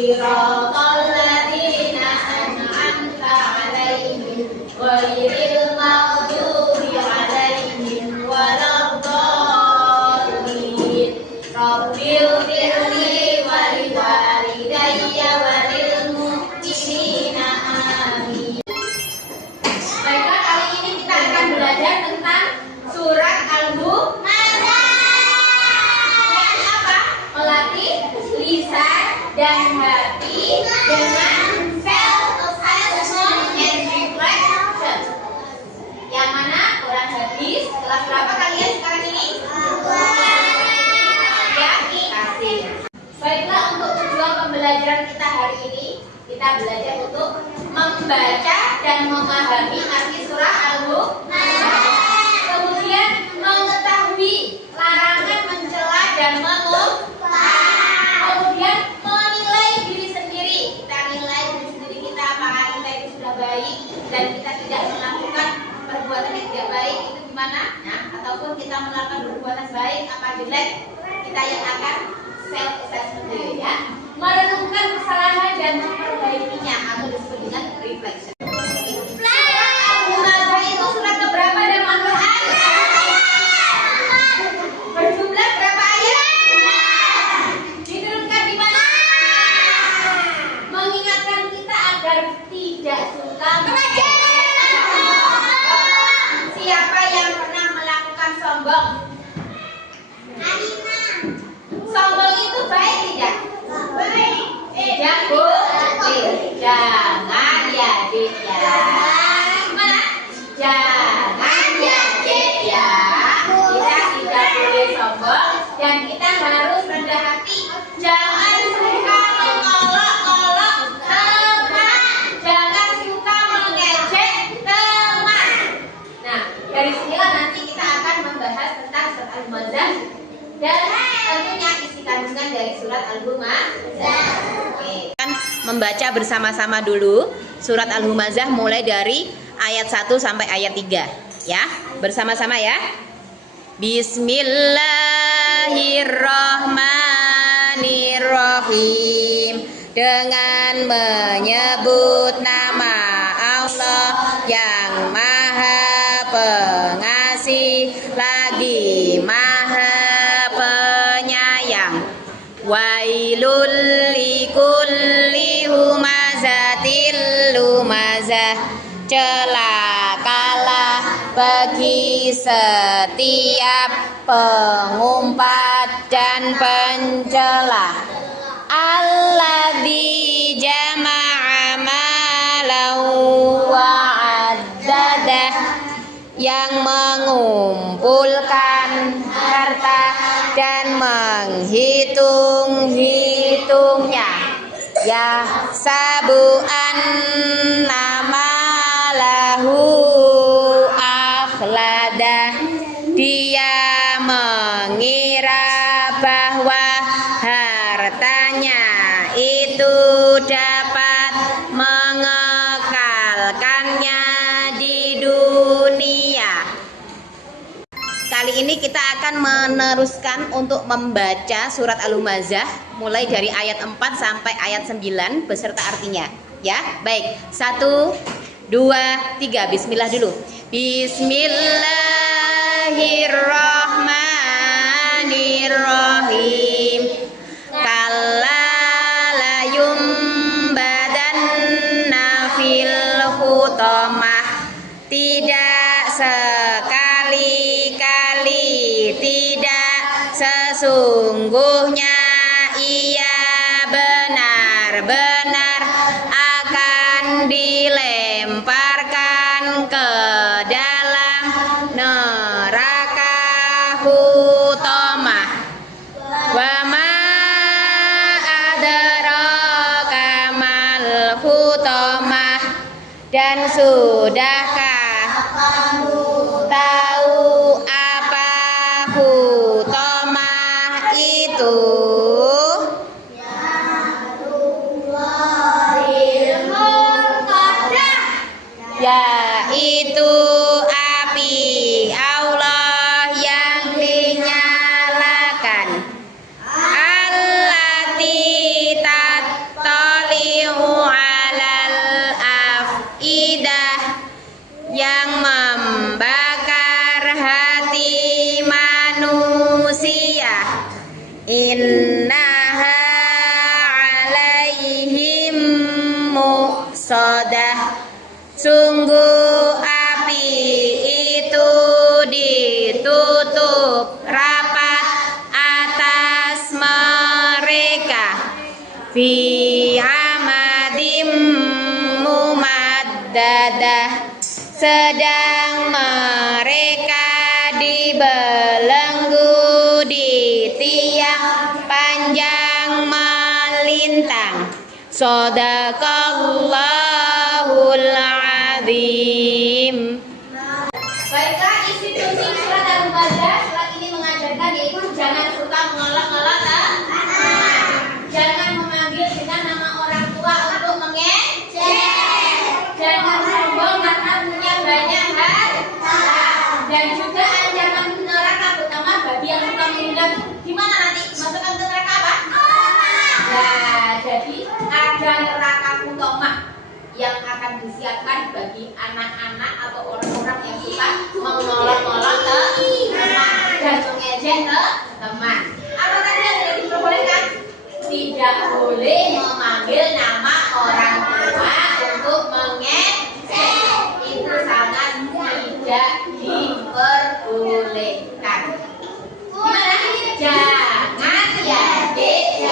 Siratal ladzina an'amta 'alaihim ghairil maghdubi 'alaihim waladdallin. Rabbil firli wa liwalidayya wa lil mu'minina amin. Baiklah, kali ini kita akan belajar tentang surat Al-Humazah. Apa? Melatih lisan dan hati dengan self-assessment and reflection. Yang mana Quran hadis kelas berapa kalian sekarang ini? Ya, kasih. Baiklah, untuk tujuan pembelajaran kita hari ini, kita belajar untuk membaca dan memahami arti surah Al-Humazah. Kemudian mengetahui larangan mencela dan mengumpat. Kemudian menilai diri sendiri. Kita nilai diri sendiri kita apakah kita itu sudah baik dan kita tidak melakukan perbuatan yang tidak baik, itu gimana? Nah, ataupun kita melakukan perbuatan baik apa jelek, kita yang akan self assessment diri, ya. Merenungkan kesalahan dan memperbaikinya atau disebut dengan reflection. Al-Humazah itu surat keberapa dalam Al-Quran? Berjumlah berapa ayat? Diturunkan di mana? Mengingatkan kita agar tidak suka siapa yang pernah melakukan sombong? Sombong itu baik tidak? Baik. Tidak boleh. Jangan ya, Dik ya. Gimana? Jangan ya, Dik ya. Kita tidak boleh sombong dan kita harus rendah hati. Jangan suka mengolok-olok teman. Jangan suka mengejek teman. Nah, dari sinilah nanti kita akan membahas tentang surat Al-Humazah dan tentunya isi kandungan dari surat Al-Humazah. Oke. Membaca bersama-sama dulu surat Al-Humazah mulai dari ayat 1 sampai ayat 3, ya. Bersama-sama ya. Bismillahirrahmanirrahim. Dengan menyebut nama Allah yang Maha Pengasih lagi Maha Penyayang. Wailul likulli humazatil lumazah. Celakalah bagi setiap pengumpat dan pencela. Alladzi jama'a malan wa 'addadah. Yang mengumpulkan harta dan menghitung-hitungnya. Ya sabu'an nama lahu akhlada. Dia mengira bahwa hartanya itu dapat mengekalkannya di dunia. Kali ini kita akan meneruskan untuk membaca surat Al-Humazah mulai dari ayat 4 sampai ayat 9 beserta artinya, ya. Baik, 1, 2, 3. Bismillah dulu. Bismillahirrahmanirrahim. Kalla layumbadanna fil hutamah. Tidak sekali-kali, tidak sesungguhnya ia benar-benar akan dilemparkan ke dalam neraka hutamah. Wa ma adraka mal hutamah. Dan sudahkah kamu tahu apa hutamah itu? Yaitu api Allah yang dinyalakan. Allati tattaqu sodah. Sungguh api itu ditutup rapat atas mereka. Fi amadim mumaddadah, sedang mereka dibelenggu di tiang panjang melintang. Shadaqallahul azim. Baiklah, institusi surat Al-Mubadah surat ini mengajarkan yaitu jangan suka mengelak-ngelak teman. Jangan memanggil dengan nama orang tua untuk mengejek. Jangan sombong karena punya banyak harta. Dan juga ancaman neraka, terutama bagi yang suka menghina. Gimana nanti masukkan ke neraka apa? Nah, jadi ada neraka kutomah yang akan disiapkan bagi anak-anak atau orang-orang yang suka mengolok-olok teman dan mengejek teman. Apa tadi yang tidak diperbolehkan? Tidak boleh memanggil nama orang tua untuk mengejek. Itu sangat tidak diperbolehkan. Gimana? Jangan ya, Dek.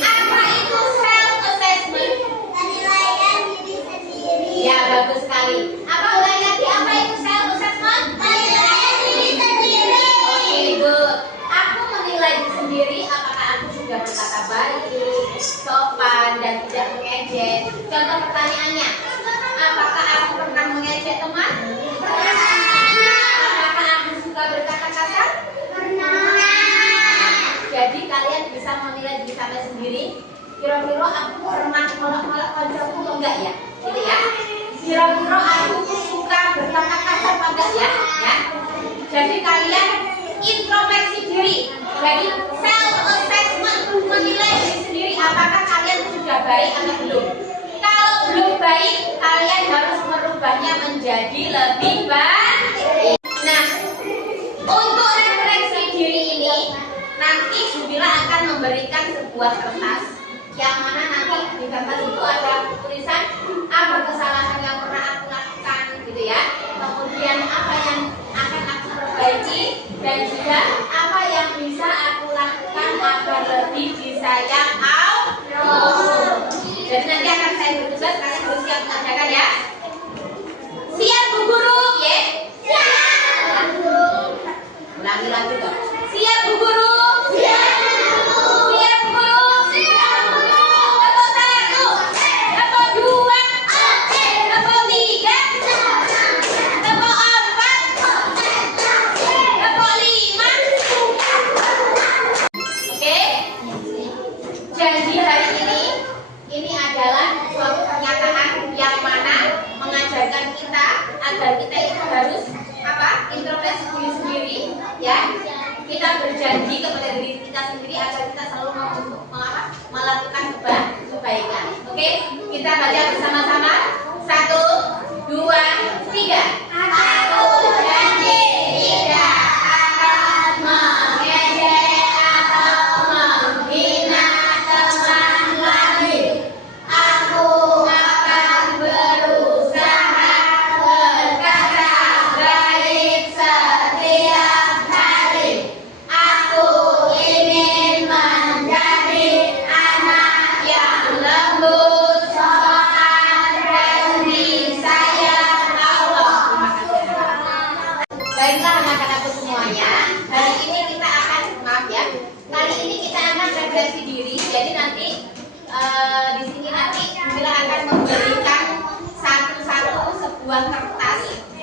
Apa itu self assessment? Penilaian diri sendiri. Ya, bagus sekali. Apa ulangi lagi, apa itu self assessment? Penilaian diri sendiri. Oke, good. Aku menilai diri sendiri apakah aku sudah berkata baik, sopan, dan tidak mengejek. Contoh pertanyaannya, apakah aku pernah mengejek teman? Apakah aku suka berkata kasar? Jadi kalian bisa menilai diri kalian sendiri. Kira-kira aku pernah nolak-nolak kancaku atau enggak ya? Gitu ya. Kira-kira aku suka berkata kasar atau enggak ya? Ya. Jadi kalian introspeksi diri. Jadi self assessment, menilai diri sendiri apakah kalian sudah baik atau belum. Kalau belum baik, kalian harus merubahnya menjadi lebih baik. Nah, untuk refleksi diri ini nanti Zubila akan memberikan sebuah kertas yang mana nanti di kertas itu ada tulisan apa kesalahan yang pernah aku lakukan gitu ya. Kemudian apa yang akan aku perbaiki dan juga apa yang bisa aku lakukan agar lebih disayang Allah. Jadi nanti akan saya bertugas, kalian harus siap mengerjakan ya. Siap Bu Guru, ya? Siap. Ulangi lagi dong. Siap Bu Guru. Siap Bu Guru. Level 1, level 2, level 3, level 4, level 5. Oke? Janji hari ini adalah suatu pernyataan yang mana mengajarkan kita agar kita itu harus introspeksi diri sendiri, ya. Kita berjanji kepada diri kita sendiri agar kita selalu melakukan kebaikan. Oke, kita baca bersama-sama. 1, 2, 3. Aku janji tidak akan mengejek atau menghina teman lagi. Aku akan berusaha berkata baik setiap hari. Aku ingin menjadi anak yang lembut, sopan, dan disayang Allah. Baiklah anak-anakku semuanya, hari ini kita akan, kali ini kita akan refleksi diri. Jadi nanti di sini nanti Zubila akan memberikan satu-satu sebuah kertas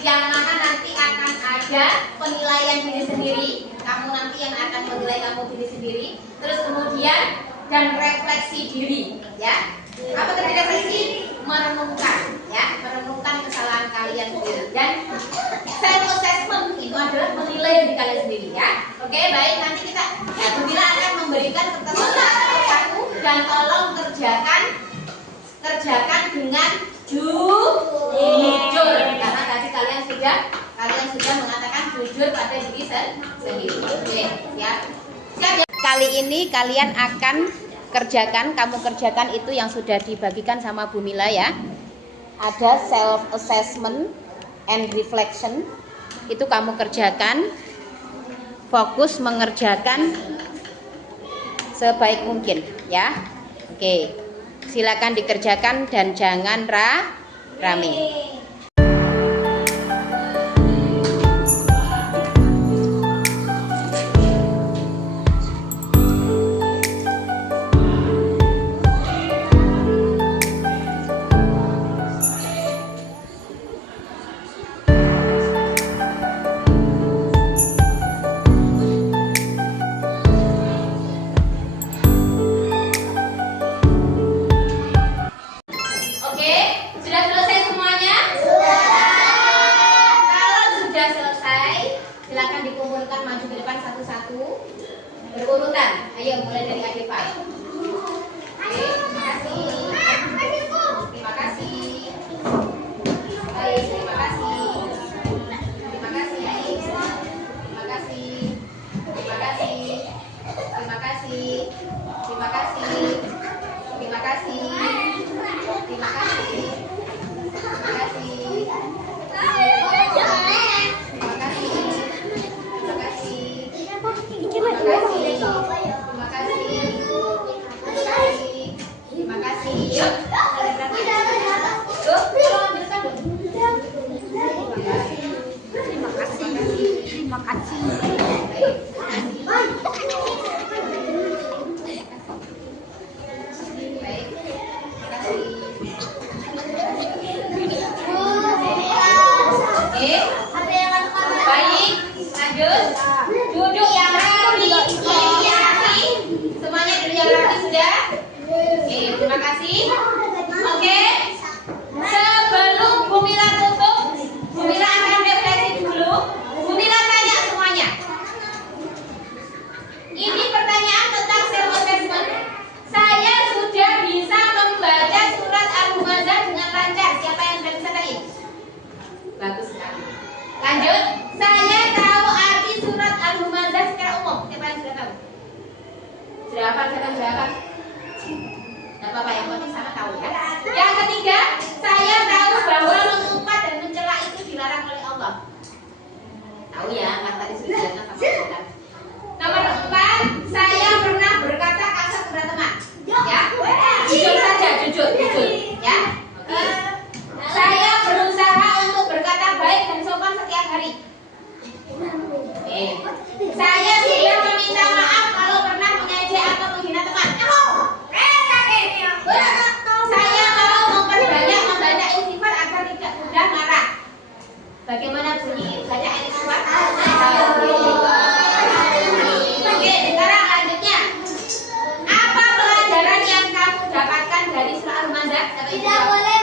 yang mana nanti akan ada penilaian diri sendiri. Kamu nanti yang akan menilai kamu diri sendiri. Terus kemudian dan refleksi diri, ya. Apa tadi refleksi? Merenungkan, ya, merenungkan kesalahan kalian sendiri. Dan self assessment itu adalah menilai diri kalian sendiri, ya. Oke, baik. Nanti kita, Zubila akan memberikan kertas satu dan tolong kerjakan dengan jujur, karena tadi kalian sudah mengatakan jujur pada diri sendiri. Oke, siap. Siap ya. Kali ini kalian akan kamu kerjakan itu yang sudah dibagikan sama Bu Mila ya. Ada self assessment and reflection. Itu kamu kerjakan. Fokus mengerjakan sebaik mungkin ya. Oke. Silakan dikerjakan dan jangan rame. Silakan dikumpulkan maju ke depan satu-satu berurutan. Ayo mulai dari Adifa. Oke, terima kasih. Terima kasih. Baik, terima kasih. Terima kasih. Terima kasih. Terima kasih. Terima kasih. Terima kasih. Terima kasih. Terima kasih. Terima kasih. Baik, lanjut. Duduk yang rapi. Semuanya duduk yang rapi sudah. Oke, terima kasih. Oke, sebelum Bu Mila tutup, Bu Mila akan refleksi dulu. Bu Mila tanya semuanya. Ini pertanyaan tentang self assessment. Saya sudah bisa membaca surat Al-Humazah dengan lancar. Siapa yang sudah bisa tadi? Bagus sekali. Lanjut. Saya tahu arti surat Al-Humazah secara umum. Siapa yang sudah tahu? Sudah hafal? Siapa yang sudah hafal? Tidak apa-apa, yang penting sama tahu ya. Yang ketiga, saya tahu bahwa mengumpat dan mencela itu dilarang oleh Allah. Tahu ya, kan tadi sudah dijelaskan sama kita. Nomor 4, saya pernah berkata kasar kepada teman. Ya, jujur saja, jujur ya. Oke. Saya berusaha untuk berkata baik dan sopan setiap hari. Oke. Saya sudah meminta maaf kalau pernah mengejek atau menghina teman. Saya mau memperbanyak membaca istighfar agar tidak mudah marah. Bagaimana bunyi baca istighfar? Oke, sekarang lanjutnya. Apa pelajaran yang kamu dapatkan dari surah Al-Humazah? Tidak boleh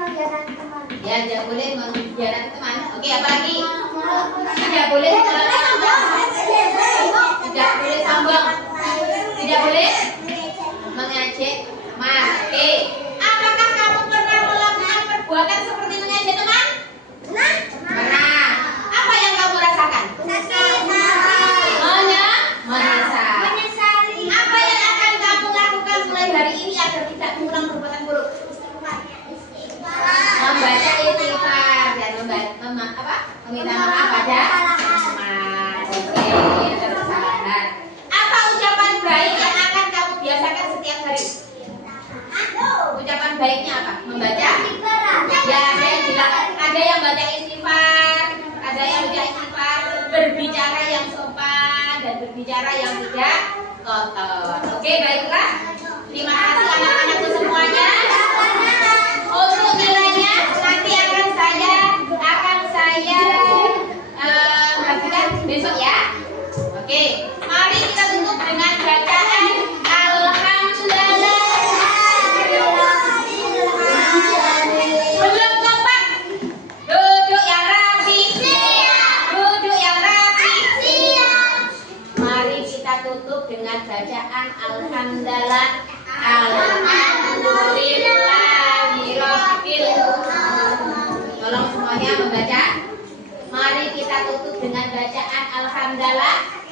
mengkhianati teman. Ya, tidak boleh mengkhianati teman. Oke, apa lagi? Tidak boleh sombong. Tidak boleh sombong. Tidak boleh mengejek teman. Oke. Apakah kamu pernah melakukan perbuatan seperti mengejek teman? Pernah. Apa yang kamu rasakan? Menyesal. Apa yang akan kamu lakukan mulai hari ini agar tidak mengulang perbuatan buruk? Membaca istighfar dan meminta maaf pada teman. Oke, tersabar. Apa ucapan baik yang akan kamu biasakan setiap hari? Ucapan baiknya apa? Membaca? Ya, ada yang baca istighfar, ada yang baca istighfar, berbicara yang sopan dan berbicara yang tidak kotor. Oke, baiklah. Terima kasih anak-anakku semuanya. Untuk nilainya nanti akan saya bagikan besok ya. Oke, mari kita tutup dengan bacaan Alhamdulillah. Belum kompak. Duduk yang rapi. Duduk yang rapi. Mari kita tutup dengan bacaan Alhamdulillah. Alhamdulillahirabbil. Tolong semuanya membaca. Mari kita tutup dengan bacaan Alhamdulillah.